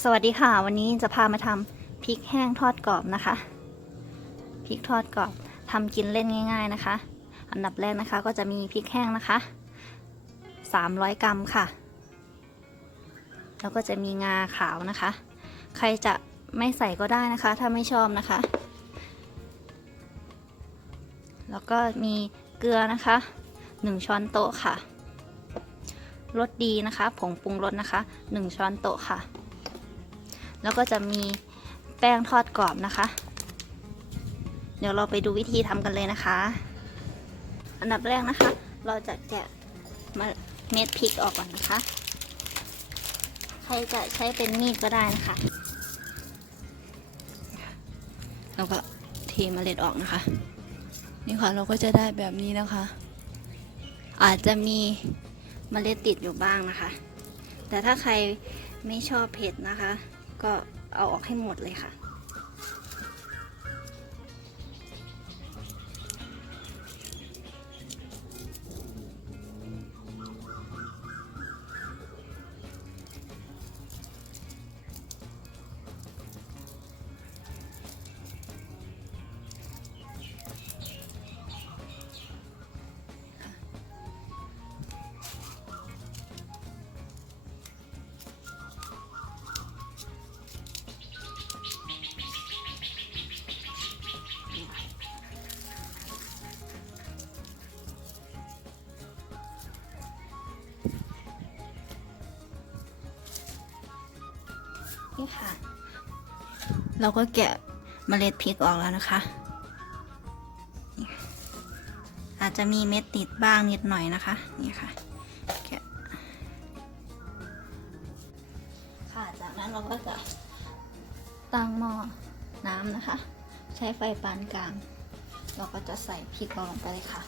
สวัสดีค่ะ วันนี้จะพามาทำพริกแห้งทอดกรอบนะคะพริกทอดกรอบทำกินเล่นง่าย ๆนะคะ อันดับแรกนะคะก็จะมีพริกแห้งนะคะ 300 กรัมค่ะ แล้วก็จะมีงาขาวนะคะ ใครจะไม่ใส่ก็ได้นะคะ ถ้าไม่ชอบนะคะ แล้วก็มีเกลือนะคะ 1 ช้อนโต๊ะค่ะรสดีนะคะ ผงปรุงรสนะคะ 1 ช้อนโต๊ะค่ะ แล้วก็จะมีแป้งทอดกรอบนะคะ เดี๋ยวเราไปดูวิธีทำกันเลยนะคะ อันดับแรกนะคะ เราจะแกะมาเม็ดพริกออกก่อนนะคะ ใครจะใช้เป็นมีดก็ได้นะคะแล้วก็เทเมล็ดออกนะคะ นี่ค่ะเราก็จะได้แบบนี้นะคะ อาจจะมีเมล็ดติดอยู่บ้างนะคะ แต่ถ้าใครไม่ชอบเผ็ดนะคะ ก็เอาออกให้หมดเลยค่ะ นี่ค่ะ เราก็แกะเมล็ดพริกออกแล้วนะคะ อาจจะมีเม็ดติดบ้างนิดหน่อยนะคะ นี่ค่ะแกะค่ะจากนั้นเราก็จะตั้งหม้อน้ำนะคะ ใช้ไฟปานกลาง เราก็จะใส่พริกลงไปเลยค่ะ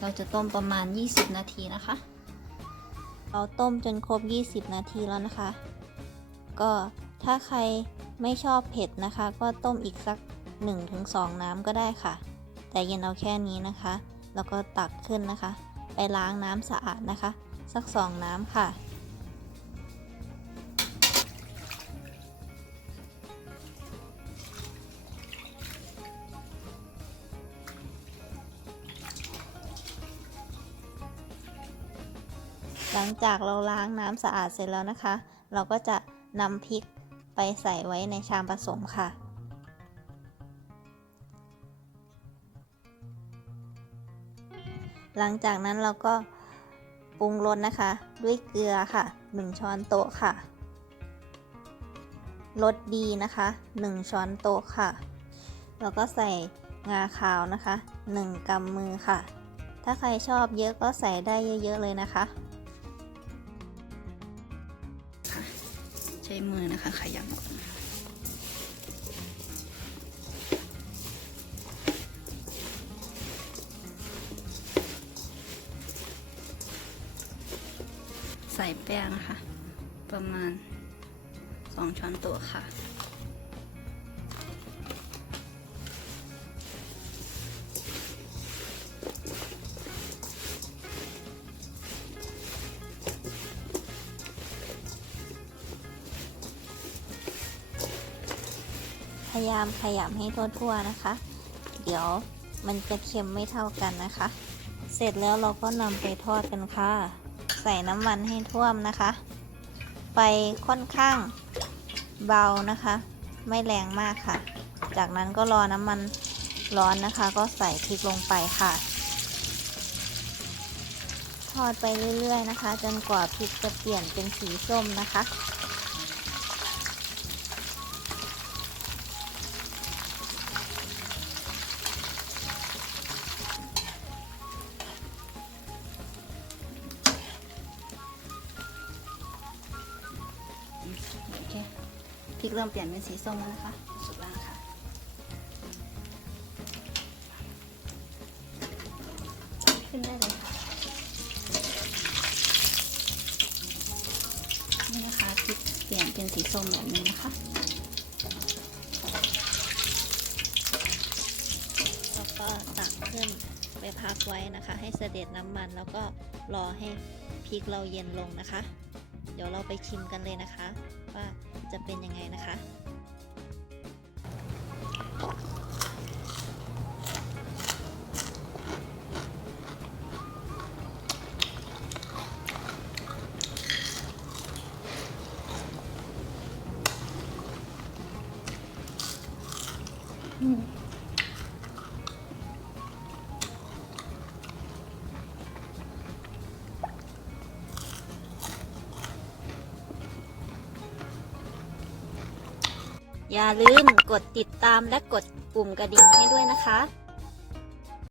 เราจะต้มประมาณ 20 นาทีนะคะ เราต้มจนครบ 20 นาทีแล้วนะคะ ก็ถ้าใครไม่ชอบเผ็ดนะคะ ก็ต้มอีกสัก 1-2 น้ำก็ได้ค่ะ แต่เย็นเอาแค่นี้นะคะ แล้วก็ตักขึ้นนะคะ ไปล้างน้ำสะอาดนะคะ สัก 2 น้ำค่ะ หลังจากเราล้างน้ำสะอาดเสร็จแล้วนะคะ เราก็จะนำพริกไปใส่ไว้ในชามผสมค่ะ หลังจากนั้นเราก็ปรุงรสนะคะ ด้วยเกลือค่ะ 1 ช้อนโต๊ะค่ะรสดีนะคะ 1 ช้อนโต๊ะค่ะ แล้วก็ใส่งาขาวนะคะ 1กำมือค่ะ ถ้าใครชอบเยอะก็ใส่ได้เยอะ ๆ เลยนะคะ ใช้มือนะคะขยำก่อนใส่แป้งนะคะ ประมาณ 2 ช้อนโต๊ะค่ะ พยายามขยำให้ทั่วๆนะคะ เดี๋ยวมันจะเค็มไม่เท่ากันนะคะ เสร็จแล้วเราก็นำไปทอดกันค่ะ ใส่น้ำมันให้ท่วมนะคะไฟค่อนข้างเบานะคะ ไม่แรงมากค่ะ จากนั้นก็รอน้ำมันร้อนนะคะ ก็ใส่พริกลงไปค่ะ ทอดไปเรื่อยๆนะคะ จนกว่าพริกจะเปลี่ยนเป็นสีส้มนะคะ พริกเริ่มเปลี่ยนเป็นสีส้มแล้วนะคะสุดล่างค่ะ ขึ้นได้เลยค่ะ นี่นะคะพริกเปลี่ยนเป็นสีส้มแบบนี้นะคะแล้วก็ตักขึ้นไปพักไว้นะคะ ให้เสด็จน้ำมันแล้วก็รอให้พริกเราเย็นลงนะคะ เดี๋ยวเราไปชิมกันเลยนะคะว่า จะเป็นยังไงนะคะ อย่าลืมกดติดตามและกดปุ่มกระดิ่งให้ด้วยนะคะ